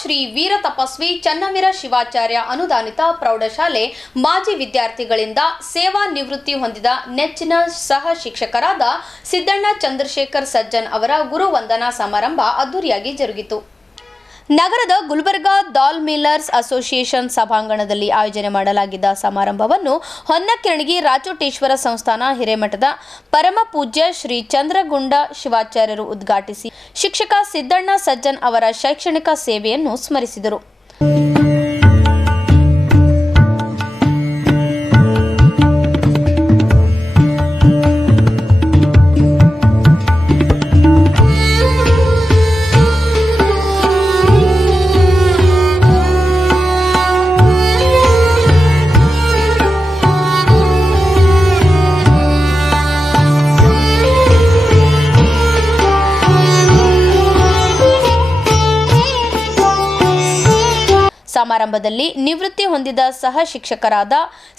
ಶ್ರೀ ವೀರ ತಪಸ್ವಿ ಚನ್ನವೀರ ಶಿವಾಚಾರ್ಯ ಅನುದಾನಿತ ಪ್ರೌಢಶಾಲೆ ಮಾಜಿ ವಿದ್ಯಾರ್ಥಿಗಳಿಂದ ಸೇವಾ ನಿವೃತ್ತಿ ಹೊಂದಿದ ನೆಚ್ಚಿನ ಸಹ ಶಿಕ್ಷಕರಾದ ಸಿದ್ದಣ್ಣ ಚಂದ್ರಶೇಖರ್ ಸಜ್ಜನ್ ಅವರ ಗುರುವಂದನಾ ಸಮಾರಂಭ ಅದ್ದೂರಿಯಾಗಿ ಜರುಗಿತು. ನಗರದ ಗುಲ್ಬರ್ಗಾ ದಾಲ್ ಮಿಲ್ಲರ್ಸ್ ಅಸೋಸಿಯೇಷನ್ ಸಭಾಂಗಣದಲ್ಲಿ ಆಯೋಜನೆ ಮಾಡಲಾಗಿದ್ದ ಸಮಾರಂಭವನ್ನು ಹೊನ್ನಕಿರಣಗಿ ರಾಚೋಟೇಶ್ವರ ಸಂಸ್ಥಾನ ಹಿರೇಮಠದ ಪರಮ ಪೂಜ್ಯ ಶ್ರೀ ಚಂದ್ರಗುಂಡ ಶಿವಾಚಾರ್ಯರು ಉದ್ಘಾಟಿಸಿ ಶಿಕ್ಷಕ ಸಿದ್ದಣ್ಣ ಸಜ್ಜನ್ ಅವರ ಶೈಕ್ಷಣಿಕ ಸೇವೆಯನ್ನು ಸ್ಮರಿಸಿದರು. ಸಮಾರಂಭದಲ್ಲಿ ನಿವೃತ್ತಿ ಹೊಂದಿದ ಸಹ ಶಿಕ್ಷಕರಾದ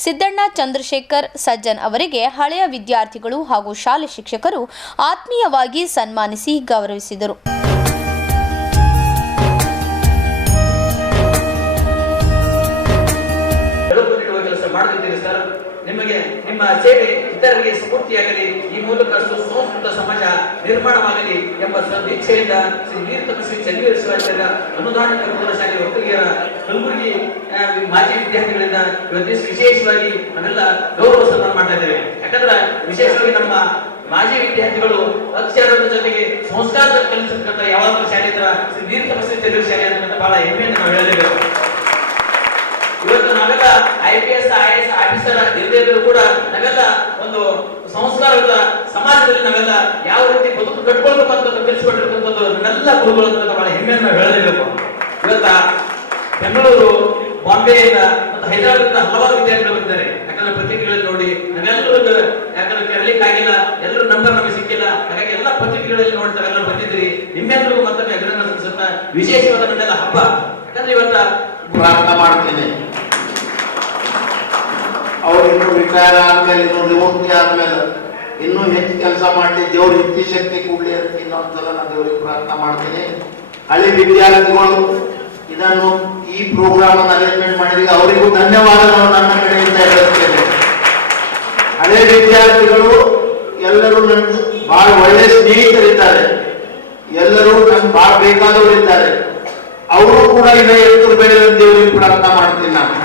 ಸಿದ್ದಣ್ಣ ಚಂದ್ರಶೇಖರ್ ಸಜ್ಜನ್ ಅವರಿಗೆ ಹಳೆಯ ವಿದ್ಯಾರ್ಥಿಗಳು ಹಾಗೂ ಶಾಲೆ ಶಿಕ್ಷಕರು ಆತ್ಮೀಯವಾಗಿ ಸನ್ಮಾನಿಸಿ ಗೌರವಿಸಿದರು. ನಿಮ್ಮ ಸೇವೆ ಇತರರಿಗೆ ಸ್ಫೂರ್ತಿಯಾಗಲಿ, ಈ ಮೂಲಕ ಸುಸಂಸ್ಕೃತ ಸಮಾಜ ನಿರ್ಮಾಣವಾಗಲಿ ಎಂಬ ಸದಿಚ್ಛೆಯಿಂದ ಶ್ರೀ ವೀರ ತಪಸ್ವಿ ಚನ್ನವೀರ ಶಿವಾಚಾರ್ಯ ಅನುದಾನ ಶಾಲೆ ಒಕ್ಕಲಿಗರ ಕಲಬುರಗಿ ಮಾಜಿ ವಿದ್ಯಾರ್ಥಿಗಳಿಂದ ಇವತ್ತು ವಿಶೇಷವಾಗಿ ನಾವೆಲ್ಲ ಗೌರವ ಸನ್ಮಾನ ಮಾಡ್ತಾ ಇದ್ದೇವೆ. ಯಾಕಂದ್ರೆ ವಿಶೇಷವಾಗಿ ನಮ್ಮ ಮಾಜಿ ವಿದ್ಯಾರ್ಥಿಗಳು ಅಕ್ಷರದ ಜೊತೆಗೆ ಸಂಸ್ಕಾರ ಕಲಿಸತಕ್ಕಂಥ ಯಾವಾಗಲೂ ಶಾಲೆ ಇದ್ರ ವೀರ ತಪಸ್ವಿ ಚನ್ನವೀರ ಶಾಲೆ ಅಂತಕ್ಕಂಥ ಬಹಳ ಹೆಮ್ಮೆಯನ್ನು ನಾವು ಹೇಳಲೇಬೇಕು. ಇವತ್ತು ನಾವೆಲ್ಲ I P S I S officer ಇಲ್ಲದಿದ್ರು ಕೂಡ ನಾವೆಲ್ಲ ಒಂದು ಸಂಸ್ಕಾರದ ಸಮಾಜದಲ್ಲಿ ನಾವೆಲ್ಲ ಯಾವ ರೀತಿ ಬದುಕು ಕಟ್ಕೊಳ್ಬೇಕು ಅಂತ ತಿಳಿಸ್ಕೊಟ್ಟಿರ್ತಕ್ಕಂಥದ್ದು ನನ್ನೆಲ್ಲ ಗುರುಗಳು ಅಂತ ಬಹಳ ಹೆಮ್ಮೆಯನ್ನು ಹೇಳಲೇಬೇಕು. ಇವತ್ತ ಬೆಂಗಳೂರು, ಬಾಂಬೆಯಿಂದ ಮತ್ತು ಹೈದರಾಬಾದ್ನ ಹಲವಾರು ವಿದ್ಯಾರ್ಥಿಗಳು ಬಂದಿದ್ದಾರೆ ಯಾಕಂದ್ರೆ ಪತ್ರಿಕೆಗಳಲ್ಲಿ ನೋಡಿ, ನಾವೆಲ್ಲರೂ ಯಾಕಂದ್ರೆ ತೆರಲಿಕ್ಕೆ ಆಗಿಲ್ಲ ಎಲ್ಲರೂ ನಂಬರ್ ನಮಗೆ ಸಿಕ್ಕಿಲ್ಲ, ಹಾಗಾಗಿ ಎಲ್ಲ ಪತ್ರಿಕೆಗಳಲ್ಲಿ ನೋಡಿ ತಾವೆಲ್ಲ ಬಂದಿದ್ದೀರಿ ನಿಮ್ಮೆಲ್ಲರಿಗೂ ಮತ್ತೊಮ್ಮೆ ಅಭಿನಂದನೆ ಸಲ್ಲಿಸುತ್ತಾ ವಿಶೇಷವಾದ ನನ್ನೆಲ್ಲ ಹಬ್ಬ. ಯಾಕಂದ್ರೆ ಇವತ್ತ ಪ್ರಾರ್ಥನೆ ಮಾಡ್ತೀನಿ ಇನ್ನು ರಿಟೈರ್ ಆದ್ಮೇಲೆ ಇನ್ನು ನಿವೃತ್ತಿ ಆದ್ಮೇಲೆ, ಇನ್ನೂ ಹೆಚ್ಚು ಕೆಲಸ ಮಾಡಲಿ, ದೇವ್ರ ಹೆಚ್ಚಿ ಶಕ್ತಿ ಕೂಡಲಿ ಅಂತ ಇನ್ನೊಂದ್ಸಲ ನಾನು ದೇವ್ರಿಗೆ ಪ್ರಾರ್ಥನೆ ಮಾಡ್ತೀನಿ. ಹಳೆ ವಿದ್ಯಾರ್ಥಿಗಳು ಇದನ್ನು ಈ ಪ್ರೋಗ್ರಾಮ್ ಅರೇಂಜ್ಮೆಂಟ್ ಮಾಡಿದ್ರೆ. ಅವರಿಗೂ ಧನ್ಯವಾದಗಳು ನನ್ನ ಕಡೆಯಿಂದ ಹೇಳುತ್ತೇನೆ. ಹಳೆ ವಿದ್ಯಾರ್ಥಿಗಳು, ಎಲ್ಲರೂ ನನ್ಗೆ ಬಹಳ ಒಳ್ಳೆ ಸ್ನೇಹಿತರಿದ್ದಾರೆ ಎಲ್ಲರೂ ನನ್ಗೆ ಬಹಳ ಬೇಕಾದವರಿದ್ದಾರೆ. ಅವರು ಕೂಡ ಇನ್ನ ದೇವರಿಗೆ ಪ್ರಾರ್ಥನೆ ಮಾಡ್ತೀನಿ ನಾನು.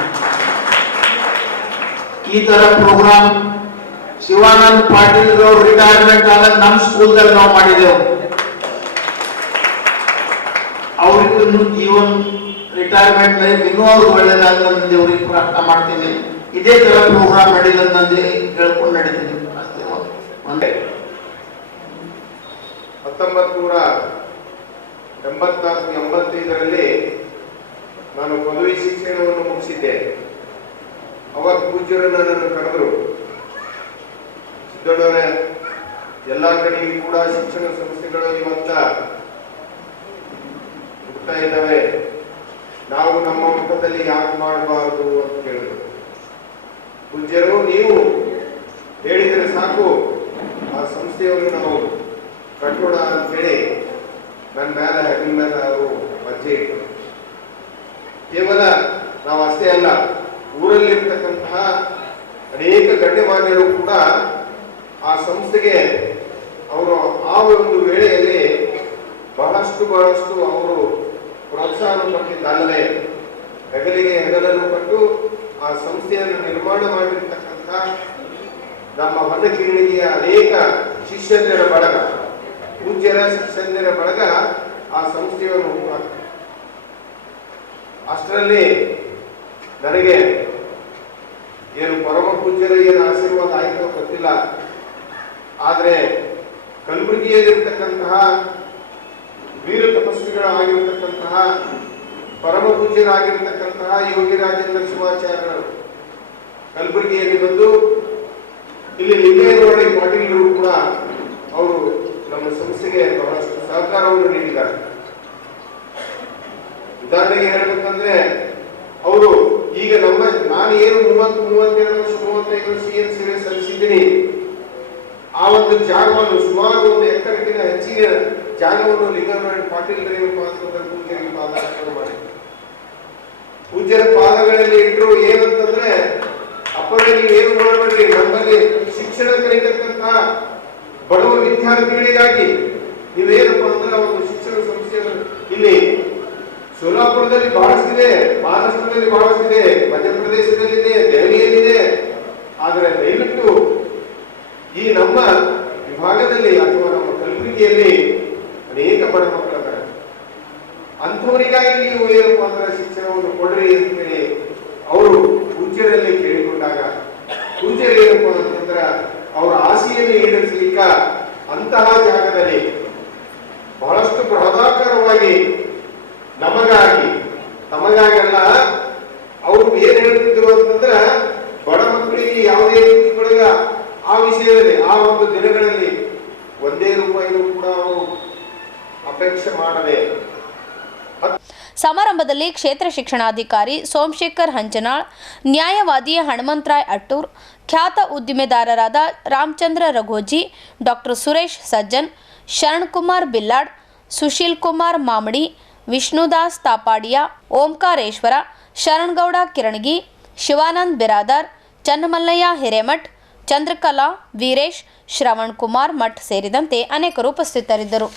ಈ ತರ ಪ್ರೋಗ್ರಾಮ್ ಶಿವಾನಂದ್ ಪಾಟೀಲ್ ಅವರು ರಿಟೈರ್ಮೆಂಟ್ ಆದ ನಮ್ಮ ಸ್ಕೂಲ್ದಲ್ಲಿ ನಾವು ಮಾಡಿದೆವು. ಅವರಿಗೂ ಜೀವನ್ ರಿಟೈರ್ಮೆಂಟ್ ಲೈಫ್ ಇನ್ನೂ ಅವ್ರು ಒಳ್ಳೇದಾಗಲ್ಲ ದೇವರಿಗೆ ಪ್ರಾರ್ಥನೆ ಮಾಡ್ತೀನಿ. ಇದೇ ತರ ಪ್ರೋಗ್ರಾಮ್ ನಡೀಲಿ ಅಂತ ಹೇಳ್ಕೊಂಡು ನಡೀತೀನಿ. ಒಂದೇ. ಹತ್ತೊಂಬತ್ತು ನೂರ ಎಂಬತ್ನಾಲ್ಕು ಎಂಬತ್ತೈದರಲ್ಲಿ ನಾನು ಪದವಿ ಶಿಕ್ಷಣವನ್ನು ಮುಗಿಸಿದ್ದೆ. ಅವಾಗ ಪೂಜ್ಯರು ನನ್ನನ್ನು ಕರೆದರು. ಸಿದ್ದಣ್ಣವರೇ ಎಲ್ಲ ಕಡೆಗೂ ಕೂಡ ಶಿಕ್ಷಣ ಸಂಸ್ಥೆಗಳು ಇವತ್ತ ಹುಡ್ತಾ ಇದ್ದಾವೆ. ನಾವು ನಮ್ಮ ಮಟ್ಟದಲ್ಲಿ ಯಾಕೆ ಮಾಡಬಾರದು ಅಂತ ಕೇಳಿದರು. ಪೂಜ್ಯರು, ನೀವು ಹೇಳಿದರೆ ಸಾಕು. ಆ ಸಂಸ್ಥೆಯವರು ನಾವು ಕಟ್ಟೋಣ ಅಂತೇಳಿ ನನ್ನ ಮೇಲೆ ಹೆಗಲ ಮೇಲೆ ಅವರು ಮಜ್ಜೆ ಇಟ್ಟರು ಕೇವಲ ನಾವು ಅಷ್ಟೇ ಅಲ್ಲ ಊರಲ್ಲಿರ್ತಕ್ಕಂತಹ ಅನೇಕ ಗಣ್ಯಮಾನ್ಯರು ಕೂಡ ಆ ಸಂಸ್ಥೆಗೆ ಅವರು ಆ ಒಂದು ವೇಳೆಯಲ್ಲಿ ಬಹಳಷ್ಟು ಬಹಳಷ್ಟು ಅವರು ಪ್ರೋತ್ಸಾಹ ಕೊಟ್ಟಿದ್ದಲ್ಲದೆ ಹೆಗಲಿಗೆ ಹೆಗಲನ್ನು ಕೊಟ್ಟು ಆ ಸಂಸ್ಥೆಯನ್ನು ನಿರ್ಮಾಣ ಮಾಡಿರ್ತಕ್ಕಂತಹ ನಮ್ಮ ಹೊನ್ನಕಿರಣಿಗೆಯ ಅನೇಕ ಶಿಷ್ಯಂದಿರ ಬಳಗ, ಪೂಜ್ಯರ ಶಿಷ್ಯಂದಿರ ಬಳಗ ಆ ಸಂಸ್ಥೆಯನ್ನು. ಅಷ್ಟರಲ್ಲಿ ನನಗೆ ಏನು ಪರಮ ಪೂಜ್ಯರ ಏನು ಆಶೀರ್ವಾದ ಆಯಿತೋ ಗೊತ್ತಿಲ್ಲ. ಆದರೆ ಕಲಬುರಗಿಯಲ್ಲಿರ್ತಕ್ಕಂತಹ ವೀರ ತಪಸ್ವಿಗಳಾಗಿರ್ತಕ್ಕಂತಹ ಪರಮ ಪೂಜ್ಯರಾಗಿರ್ತಕ್ಕಂತಹ ಯೋಗಿ ರಾಜೇಂದ್ರ ಶಿವಾಚಾರ್ಯರು ಕಲಬುರಗಿಯಲ್ಲಿ ಬಂದು ಇಲ್ಲಿ ಲಿಂಗೇಗೌಡ ಪಾಟೀಲರು ಕೂಡ ಅವರು ನಮ್ಮ ಸಂಸ್ಥೆಗೆ ಬಹಳಷ್ಟು ಸಹಕಾರವನ್ನು ನೀಡಿದ್ದಾರೆ ಉದಾಹರಣೆಗೆ ಹೇಳ್ಬೇಕಂದ್ರೆ ಅವರು ಈಗ ನಮ್ಮ ನಾನು ಏನು ಮೂವತ್ತು ಮೂವತ್ತೆರಡು ವರ್ಷ ಮೂವತ್ತೈದು ವರ್ಷ ಏನು ಸೇವೆ ಸಲ್ಲಿಸಿದ್ದೀನಿ ಆ ಒಂದು ಜಾಗವನ್ನು ಸುಮಾರು ಒಂದು ಎತ್ತರಕ್ಕಿಂತ ಹೆಚ್ಚಿನ ಜಾಗವನ್ನು ಲಿಂಗರಾಯಣ ಪಾಟೀಲ್ ಪೂಜೆಗೆ ಪಾದಾರ್ಪಣೆ ಮಾಡಿದ್ರು. ಪೂಜ್ಯರ ಪಾದಗಳಲ್ಲಿ ಇಟ್ಟರು ಏನಂತಂದ್ರೆ, ಅಪ್ಪರೇ ನೀವು ಏನು ಮಾಡಬೇಡ್ರಿ? ನಮ್ಮಲ್ಲಿ ಶಿಕ್ಷಣ ಕಲಿತಕ್ಕಂತಹ ಬಡವ ವಿದ್ಯಾರ್ಥಿಗಳಿಗಾಗಿ ನೀವೇನಪ್ಪ ಅಂದ್ರೆ ಒಂದು ಶಿಕ್ಷಣ ಸಂಸ್ಥೆಯನ್ನು ಇಲ್ಲಿ ಸೋಲಾಪುರದಲ್ಲಿ ಬಹಳಷ್ಟಿದೆ ಮಹಾರಾಷ್ಟ್ರದಲ್ಲಿ ಬಹಳಷ್ಟಿದೆ ಮಧ್ಯಪ್ರದೇಶದಲ್ಲಿದೆ, ದೆಹಲಿಯಲ್ಲಿದೆ. ಆದರೆ ದಯವಿಟ್ಟು ಈ ನಮ್ಮ ವಿಭಾಗದಲ್ಲಿ ಅಥವಾ ನಮ್ಮ ಕಲಬುರಗಿಯಲ್ಲಿ ಅನೇಕ ಬಡ ಮಕ್ಕಳಿದ್ದಾರೆ ಅಂಥವರಿಗಾಗಿ ನೀವು ಏನಪ್ಪ ಅಂದ್ರೆ ಶಿಕ್ಷಣವನ್ನು ಕೊಡ್ರಿ ಅಂತೇಳಿ ಅವರು ಪೂಜ್ಯರಲ್ಲಿ ಕೇಳಿಕೊಂಡಾಗ ಪೂಜ್ಯರು ಏನಪ್ಪ ಅಂತಂದ್ರ ಅವರ ಆಸೆಯನ್ನು ಈಡೇರಿಸಲಿಕ್ಕ ಅಂತಹ ಜಾಗದಲ್ಲಿ ಬಹಳಷ್ಟು ಬೃಹದಾಕಾರವಾಗಿ ನಮಗಾಗಿ, ತಮಗಾಗಲ್ಲ ಅವರು ಏನ್ ಹೇಳ್ತಿದ್ರು ಅಂತಂದ್ರ ಬಡ ಮಕ್ಕಳಿಗೆ ಯಾವುದೇ ರೀತಿ ಒಳಗ ಆ ವಿಷಯದಲ್ಲಿ ಆ ಒಂದು ದಿನಗಳಲ್ಲಿ ಒಂದೇ ರೂಪಾಯಿನೂ ಕೂಡ ಅವರು ಅಪೇಕ್ಷೆ ಮಾಡದೆ. ಸಮಾರಂಭದಲ್ಲಿ ಕ್ಷೇತ್ರ ಶಿಕ್ಷಣಾಧಿಕಾರಿ ಸೋಮಶೇಖರ್ ಹಂಚನಾಳ್, ನ್ಯಾಯವಾದಿ ಹನುಮಂತರಾಯ್ ಅಟ್ಟೂರ್, ಖ್ಯಾತ ಉದ್ದಿಮೆದಾರರಾದ ರಾಮಚಂದ್ರ ರಘೋಜಿ, ಡಾಕ್ಟರ್ ಸುರೇಶ್ ಸಜ್ಜನ್, ಶರಣ್ಕುಮಾರ್ ಬಿಲ್ಲಾಡ್, ಸುಶೀಲ್ ಕುಮಾರ್ ಮಾಮಡಿ, ವಿಷ್ಣುದಾಸ್ ತಾಪಾಡಿಯಾ, ಓಂಕಾರೇಶ್ವರ, ಶರಣ್ಗೌಡ ಕಿರಣಗಿ, ಶಿವಾನಂದ್ ಬಿರಾದಾರ್, ಚನ್ನಮಲ್ಲಯ್ಯ ಹಿರೇಮಠ್ ಚಂದ್ರಕಲಾ ವೀರೇಶ್ ಶ್ರವಣ್ ಕುಮಾರ್ ಮಠ್ ಸೇರಿದಂತೆ ಅನೇಕರು ಉಪಸ್ಥಿತರಿದ್ದರು.